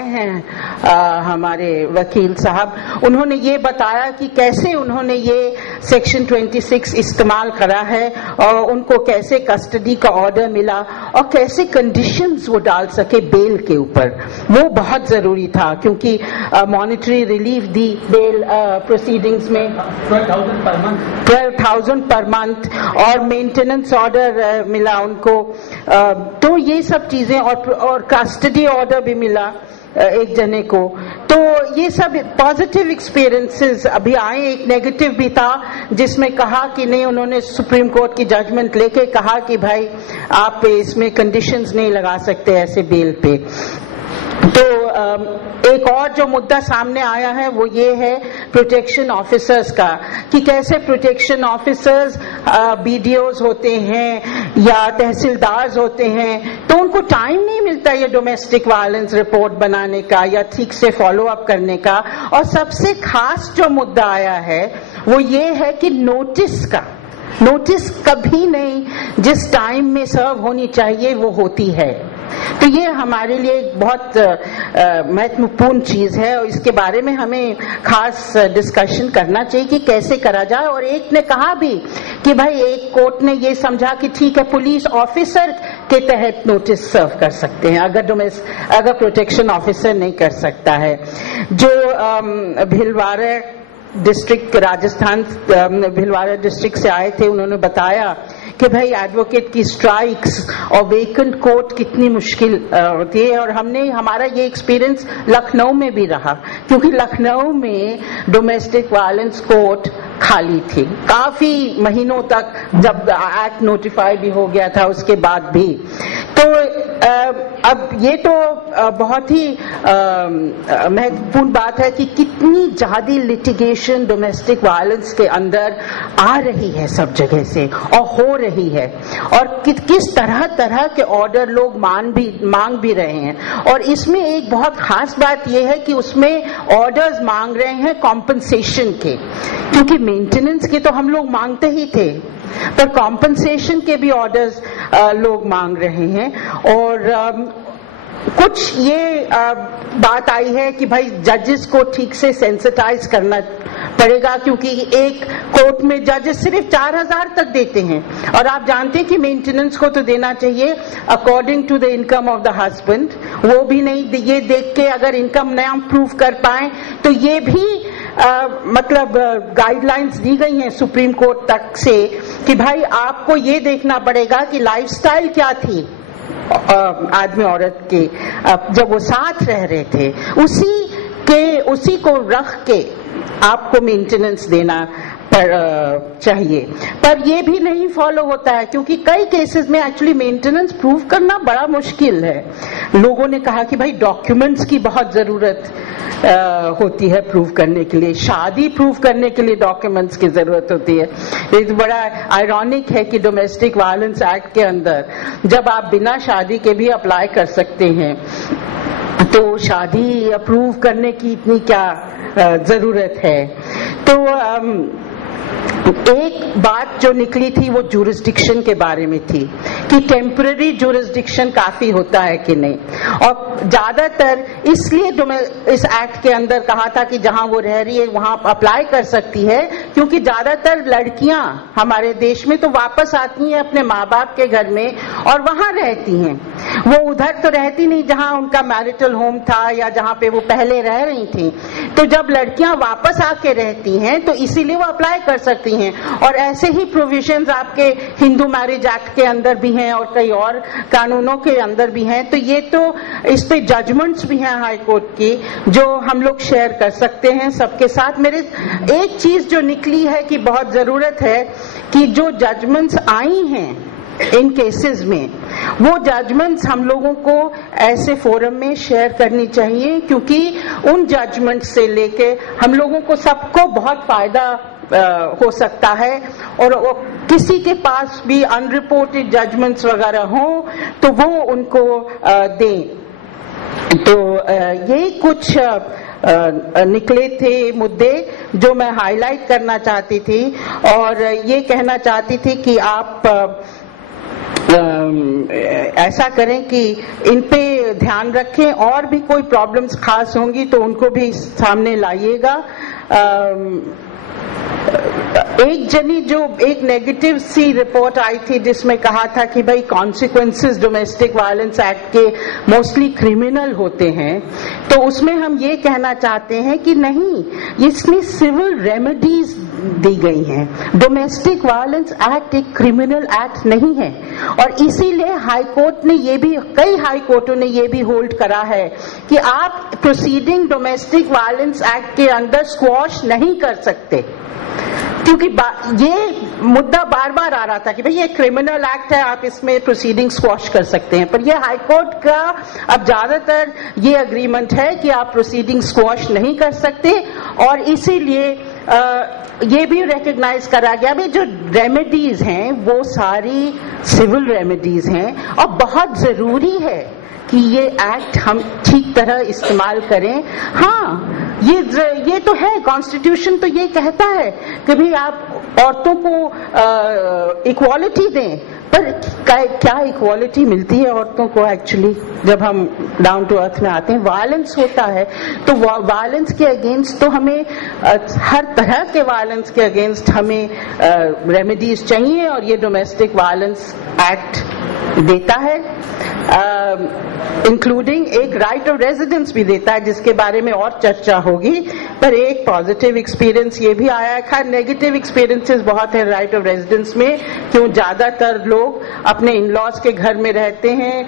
हैं हमारे वकील साहब, उन्होंने ये बताया कि कैसे उन्होंने ये सेक्शन 26 इस्तेमाल करा है और उनको कैसे कस्टडी का ऑर्डर मिला और कैसे कंडीशंस वो डाल सके बेल के ऊपर। वो बहुत जरूरी था क्योंकि monetary relief the bail proceedings में 12,000 पर मंथ और मेंटेनेंस ऑर्डर मिला उनको। तो ये सब चीजें और कस्टडी ऑर्डर भी मिला एक जने को। तो ये सब पॉजिटिव एक्सपीरियंसेस अभी आए। एक नेगेटिव भी था जिसमें कहा कि नहीं, उन्होंने सुप्रीम कोर्ट की जजमेंट लेके कहा कि भाई आप इसमें कंडीशंस नहीं लगा सकते ऐसे बेल पे। तो एक और जो मुद्दा सामने आया है वो ये है प्रोटेक्शन ऑफिसर्स का, कि कैसे प्रोटेक्शन ऑफिसर्स बीडीओज होते हैं या तहसीलदार होते हैं तो उनको टाइम नहीं मिलता ये डोमेस्टिक वायलेंस रिपोर्ट बनाने का या ठीक से फॉलो अप करने का। और सबसे खास जो मुद्दा आया है वो ये है कि नोटिस कभी नहीं जिस टाइम में सर्व होनी चाहिए वो होती है। तो ये हमारे लिए एक बहुत महत्वपूर्ण चीज है और इसके बारे में हमें खास डिस्कशन करना चाहिए कि कैसे करा जाए। और एक ने कहा भी कि भाई एक कोर्ट ने ये समझा कि ठीक है, पुलिस ऑफिसर के तहत नोटिस सर्व कर सकते हैं अगर प्रोटेक्शन ऑफिसर नहीं कर सकता है। जो भिलवाड़ा डिस्ट्रिक्ट राजस्थान भिलवाड़ा डिस्ट्रिक्ट से आए थे, उन्होंने बताया कि भाई एडवोकेट की स्ट्राइक्स और वेकेंट कोर्ट कितनी मुश्किल होती है। और हमारा ये एक्सपीरियंस लखनऊ में भी रहा क्योंकि लखनऊ में डोमेस्टिक वायलेंस कोर्ट खाली थी काफी महीनों तक, जब एक्ट नोटिफाई भी हो गया था उसके बाद भी। तो अब ये तो बहुत ही महत्वपूर्ण बात है कि कितनी ज्यादा लिटिगेशन डोमेस्टिक वायलेंस के अंदर आ रही है सब जगह से और हो रही है, और किस तरह के ऑर्डर लोग मांग भी रहे हैं। और इसमें एक बहुत खास बात यह है कि उसमें ऑर्डर्स मांग रहे हैं कॉम्पनसेशन के, क्योंकि मेंटेनेंस के तो हम लोग मांगते ही थे पर कॉम्पनसेशन के भी ऑर्डर्स लोग मांग रहे हैं। और कुछ ये बात आई है कि भाई जजेस को ठीक से सेंसिटाइज करना पड़ेगा, क्योंकि एक कोर्ट में जजेस सिर्फ 4,000 तक देते हैं और आप जानते हैं कि मेंटेनेंस को तो देना चाहिए according to the income of the husband. वो भी नहीं, ये देख के अगर इनकम नया प्रूव कर पाए तो ये भी मतलब गाइडलाइंस दी गई हैं सुप्रीम कोर्ट तक से कि भाई आपको ये देखना पड़ेगा कि लाइफस्टाइल क्या थी आदमी औरत के जब वो साथ रह रहे थे, उसी को रख के आपको मेंटेनेंस देना चाहिए। पर ये भी नहीं फॉलो होता है क्योंकि कई केसेस में एक्चुअली मेंटेनेंस प्रूव करना बड़ा मुश्किल है। लोगों ने कहा कि भाई डॉक्यूमेंट्स की बहुत जरूरत होती है प्रूव करने के लिए, शादी प्रूव करने के लिए डॉक्यूमेंट्स की जरूरत होती है। ये बड़ा आयरॉनिक है कि डोमेस्टिक वायलेंस एक्ट के अंदर जब आप बिना शादी के भी अप्लाई कर सकते हैं तो शादी अप्रूव करने की इतनी क्या जरूरत है। तो एक बात जो निकली थी वो जुरिस्डिक्शन के बारे में थी कि टेम्पररी जुरिस्डिक्शन काफी होता है कि नहीं, और ज्यादातर इसलिए इस एक्ट के अंदर कहा था कि जहां वो रह रही है वहां अप्लाई कर सकती है, क्योंकि ज्यादातर लड़कियां हमारे देश में तो वापस आती हैं अपने माँ बाप के घर में और वहां रहती हैं। वो उधर तो रहती नहीं जहां उनका मैरिटल होम था या जहां पे वो पहले रह रही थी। तो जब लड़कियां वापस आके रहती हैं तो इसीलिए वो अप्लाई कर सकती हैं। और ऐसे ही प्रोविजंस आपके हिंदू मैरिज एक्ट के अंदर भी हैं और कई और कानूनों के अंदर भी हैं। तो ये तो इस पे जजमेंट्स भी हैं हाई कोर्ट की जो हम लोग शेयर कर सकते हैं सबके साथ। मेरे एक चीज जो निकली है कि बहुत जरूरत है कि जो जजमेंट्स आई हैं इन केसेस में, वो जजमेंट्स हम लोगों को ऐसे फोरम में शेयर करनी चाहिए, क्योंकि उन जजमेंट से लेके हम लोगों को सबको बहुत फायदा हो सकता है। और किसी के पास भी अनरिपोर्टेड जजमेंट्स वगैरह हो तो वो उनको दें। तो ये कुछ निकले थे मुद्दे जो मैं हाईलाइट करना चाहती थी और ये कहना चाहती थी कि आप ऐसा करें कि इन पे ध्यान रखें, और भी कोई प्रॉब्लम्स खास होंगी तो उनको भी सामने लाइएगा। एक जनी जो एक नेगेटिव सी रिपोर्ट आई थी जिसमें कहा था कि भाई कॉन्सिक्वेंसेस डोमेस्टिक वायलेंस एक्ट के मोस्टली क्रिमिनल होते हैं, तो उसमें हम ये कहना चाहते हैं कि नहीं, इसमें सिविल रेमेडीज दी गई हैं। डोमेस्टिक वायलेंस एक्ट एक क्रिमिनल एक्ट नहीं है, और इसीलिए हाई कोर्ट ने ये भी, कई हाई कोर्टों ने ये भी होल्ड करा है कि आप प्रोसीडिंग डोमेस्टिक वायलेंस एक्ट के अंदर स्क्वॉश नहीं कर सकते, क्योंकि ये मुद्दा बार बार आ रहा था कि भाई ये क्रिमिनल एक्ट है, आप इसमें प्रोसीडिंग स्क्वॉश कर सकते हैं, पर ये हाई कोर्ट का अब ज्यादातर ये अग्रीमेंट है कि आप प्रोसीडिंग स्क्वॉश नहीं कर सकते, और इसीलिए ये भी रिकग्नाइज करा गया भी जो रेमेडीज हैं वो सारी सिविल रेमेडीज हैं, और बहुत जरूरी है कि ये एक्ट हम ठीक तरह इस्तेमाल करें। हाँ, ये तो है, कॉन्स्टिट्यूशन तो ये कहता है कि भाई आप औरतों को इक्वालिटी दें, पर क्या इक्वालिटी मिलती है औरतों को एक्चुअली? जब हम डाउन टू अर्थ में आते हैं, वायलेंस होता है, तो वायलेंस के अगेंस्ट तो हमें हर तरह के वायलेंस के अगेंस्ट हमें रेमेडीज चाहिए, और ये डोमेस्टिक वायलेंस एक्ट देता है, इंक्लूडिंग एक राइट ऑफ रेजिडेंस भी देता है, जिसके बारे में और चर्चा होगी। पर एक पॉजिटिव एक्सपीरियंस ये भी आया है, खैर नेगेटिव एक्सपीरियंसेस बहुत है राइट ऑफ रेजिडेंस में, क्यों ज्यादातर लोग अपने इन लॉज के घर में रहते हैं,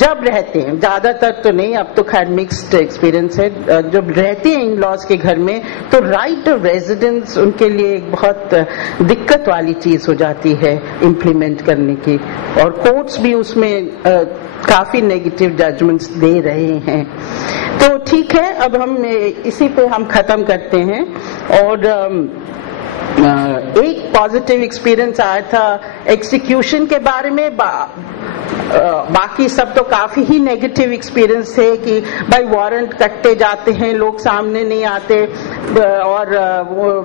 जब रहते हैं, ज्यादातर तो नहीं, अब तो खैर मिक्स्ड एक्सपीरियंस है, जब रहते हैं इन लॉज के घर में तो राइट ऑफ रेजिडेंस उनके लिए एक बहुत दिक्कत वाली चीज हो जाती है इम्प्लीमेंट करने की, और कोर्ट्स भी उसमें काफी नेगेटिव जजमेंट्स दे रहे हैं। तो ठीक है, अब हम इसी पे हम खत्म करते हैं। और एक पॉजिटिव एक्सपीरियंस आया था एग्जीक्यूशन के बारे में, बाकी सब तो काफी ही नेगेटिव एक्सपीरियंस थे कि भाई वारंट कटते जाते हैं, लोग सामने नहीं आते, और वो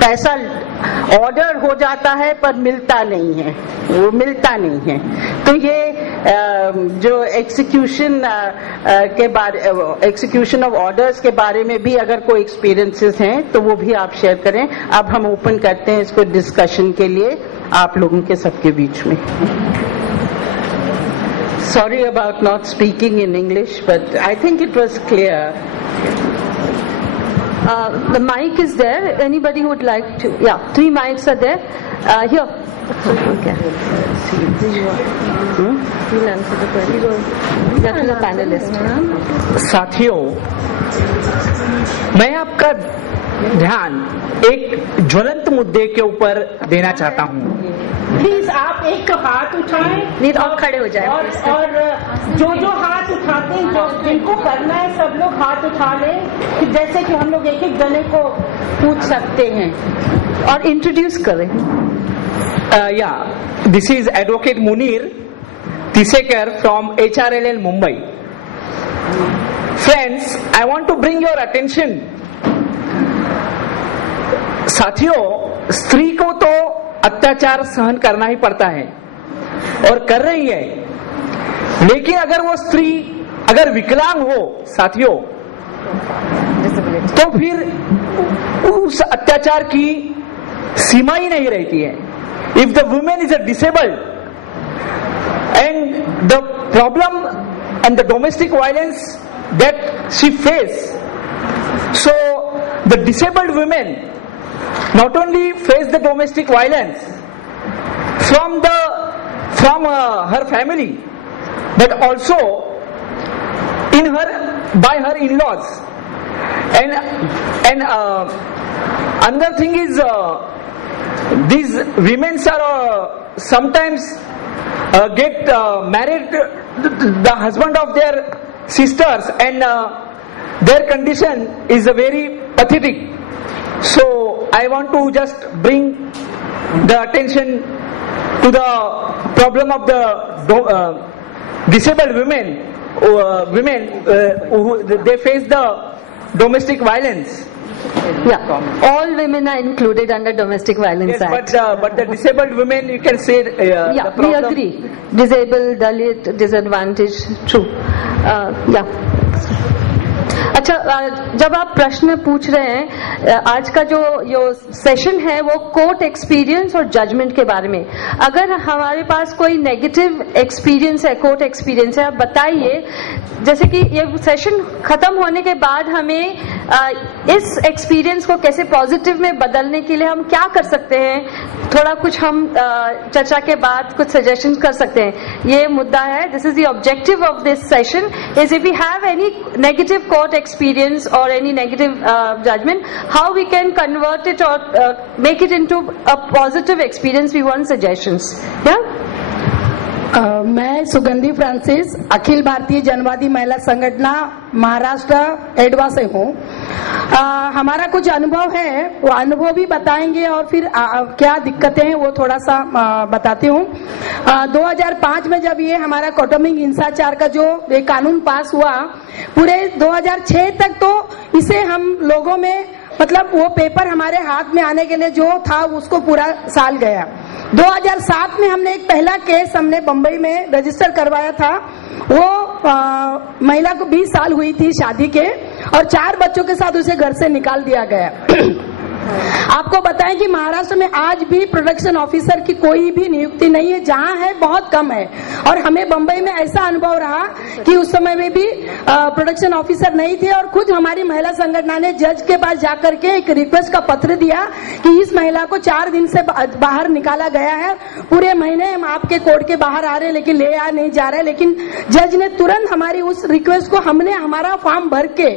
पैसा ऑर्डर हो जाता है पर मिलता नहीं है, वो मिलता नहीं है। तो ये जो एग्जीक्यूशन के बारे, एग्जीक्यूशन ऑफ ऑर्डर्स के बारे में भी अगर कोई एक्सपीरियंसेस हैं तो वो भी आप शेयर करें। अब हम ओपन करते हैं इसको डिस्कशन के लिए आप लोगों के सबके बीच में। Sorry about not speaking in English, but I think it was clear. The mic is there. Anybody who would like to? Yeah, 3 mics are there. Here. Okay. We'll answer the question. That is a panelist. साथियों, मैं आपका ध्यान एक ज्वलंत मुद्दे के ऊपर देना चाहता हूँ। प्लीज आप एक तो हाथ उठाएं, नहीं तो आप खड़े हो जाएं, और जो हाथ उठाते हैं, जो जिनको करना है सब लोग हाथ उठा लें, जैसे कि हम लोग एक एक जने को पूछ सकते हैं, और इंट्रोड्यूस करें। या this is advocate Munir Tisekar from HRLL Mumbai. Friends, I want to bring your attention. साथियों, स्त्री को तो अत्याचार सहन करना ही पड़ता है और कर रही है, लेकिन अगर वो स्त्री अगर विकलांग हो साथियों, तो फिर उस अत्याचार की सीमा ही नहीं रहती है। If the women is a disabled and the problem and the domestic violence that she face, so the disabled women not only face the domestic violence from her family, but also by her in-laws, and another thing is these women are sometimes get married the husband of their sisters, and their condition is very pathetic. So I want to just bring the attention to the problem of the disabled women who they face the domestic violence. Yeah, all women are included under Domestic Violence Yes, Act. but the disabled women, you can say Yeah, the we problem. agree. Disabled, Dalit, disadvantaged, true. Yeah. अच्छा, जब आप प्रश्न पूछ रहे हैं, आज का जो सेशन है वो कोर्ट एक्सपीरियंस और जजमेंट के बारे में। अगर हमारे पास कोई नेगेटिव एक्सपीरियंस है, कोर्ट एक्सपीरियंस है, आप बताइए। जैसे कि ये सेशन खत्म होने के बाद हमें इस एक्सपीरियंस को कैसे पॉजिटिव में बदलने के लिए हम क्या कर सकते हैं, थोड़ा कुछ हम चर्चा के बाद कुछ सजेशन कर सकते हैं। ये मुद्दा है, this is the objective of this session, is if we have any negative court experience or any negative judgment, how we can convert it or make it into a positive experience. We want suggestions. Yeah. मैं सुगंधी Francis, Akhil Bharatiya जनवादी महिला संगठन महाराष्ट्र एडवा से हूँ। हमारा कुछ अनुभव है, वो अनुभव भी बताएंगे और फिर क्या दिक्कतें हैं वो थोड़ा सा बताती हूँ। 2005 में जब ये हमारा कौटुंबिक हिंसाचार का जो ये कानून पास हुआ, पूरे 2006 तक तो इसे हम लोगों में, मतलब वो पेपर हमारे हाथ में आने के लिए जो था उसको पूरा साल गया। 2007 में हमने एक पहला केस हमने बम्बई में रजिस्टर करवाया था। वो महिला को 20 साल हुई थी शादी के, और 4 बच्चों के साथ उसे घर से निकाल दिया गया। आपको बताएं कि महाराष्ट्र में आज भी प्रोडक्शन ऑफिसर की कोई भी नियुक्ति नहीं है, जहां है बहुत कम है। और हमें बंबई में ऐसा अनुभव रहा कि उस समय में भी प्रोडक्शन ऑफिसर नहीं थे, और खुद हमारी महिला संगठन ने जज के पास जाकर के एक रिक्वेस्ट का पत्र दिया कि इस महिला को 4 दिन से बाहर निकाला गया है, पूरे महीने हम आपके कोर्ट के बाहर आ रहे हैं लेकिन ले आ नहीं जा रहे। लेकिन जज ने तुरंत हमारी उस रिक्वेस्ट को, हमने हमारा फॉर्म भर के,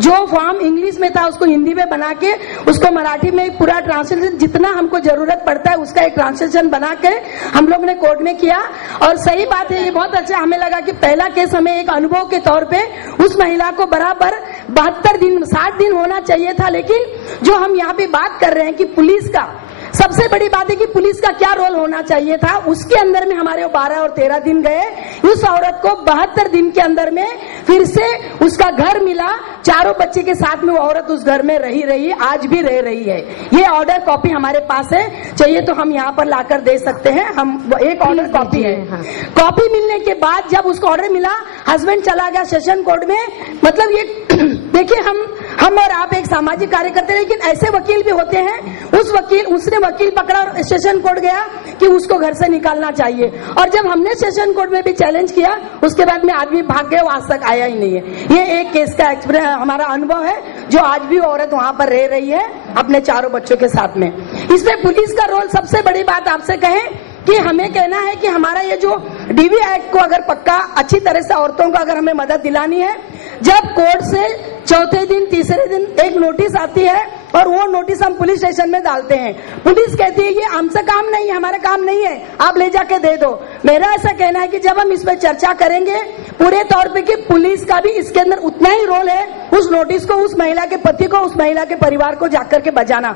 जो फॉर्म इंग्लिश में था उसको हिंदी में बना के, उसको मराठी में पूरा ट्रांसलेशन, जितना हमको जरूरत पड़ता है उसका एक ट्रांसलेशन बना के हम लोग ने कोर्ट में किया। और सही बात है, ये बहुत अच्छा हमें लगा कि पहला केस हमें एक अनुभव के तौर पे उस महिला को बराबर 72 दिन 60 दिन होना चाहिए था। लेकिन जो हम यहाँ पे बात कर रहे हैं कि पुलिस का, सबसे बड़ी बात है कि पुलिस का क्या रोल होना चाहिए था, उसके अंदर में हमारे 12 और 13 दिन गए। उस औरत को 72 दिन के अंदर में फिर से उसका घर मिला, 4 बच्चे के साथ में वो औरत उस घर में रही, आज भी रह रही है। ये ऑर्डर कॉपी हमारे पास है, चाहिए तो हम यहाँ पर लाकर दे सकते हैं। हम एक ऑर्डर कॉपी है। कॉपी मिलने के बाद जब उसको ऑर्डर मिला, हस्बैंड चला गया सेशन कोर्ट में। मतलब ये देखिए, हम और आप एक सामाजिक कार्य करते हैं, लेकिन ऐसे वकील भी होते हैं। उसने वकील पकड़ा और सेशन कोर्ट गया कि उसको घर से निकालना चाहिए। और जब हमने सेशन कोर्ट में भी चैलेंज किया, उसके बाद में आदमी भाग गया, वो आज तक आया ही नहीं है। ये एक केस का एक्सपीरियंस हमारा अनुभव है, जो आज भी औरत वहां पर रह रही है अपने 4 बच्चों के साथ में। इसमें पुलिस का रोल, सबसे बड़ी बात आपसे कहें कि हमें कहना है कि हमारा ये जो डीवी एक्ट को अगर पक्का अच्छी तरह से औरतों को अगर हमें मदद दिलानी है, जब कोर्ट से चौथे दिन तीसरे दिन एक नोटिस आती है और वो नोटिस हम पुलिस स्टेशन में डालते हैं, पुलिस कहती है ये हमसे काम नहीं है, हमारा काम नहीं है, आप ले जाके दे दो। मेरा ऐसा कहना है कि जब हम इस पर चर्चा करेंगे पूरे तौर पे कि पुलिस का भी इसके अंदर उतना ही रोल है, उस नोटिस को उस महिला के पति को, उस महिला के परिवार को जाकर के बजाना।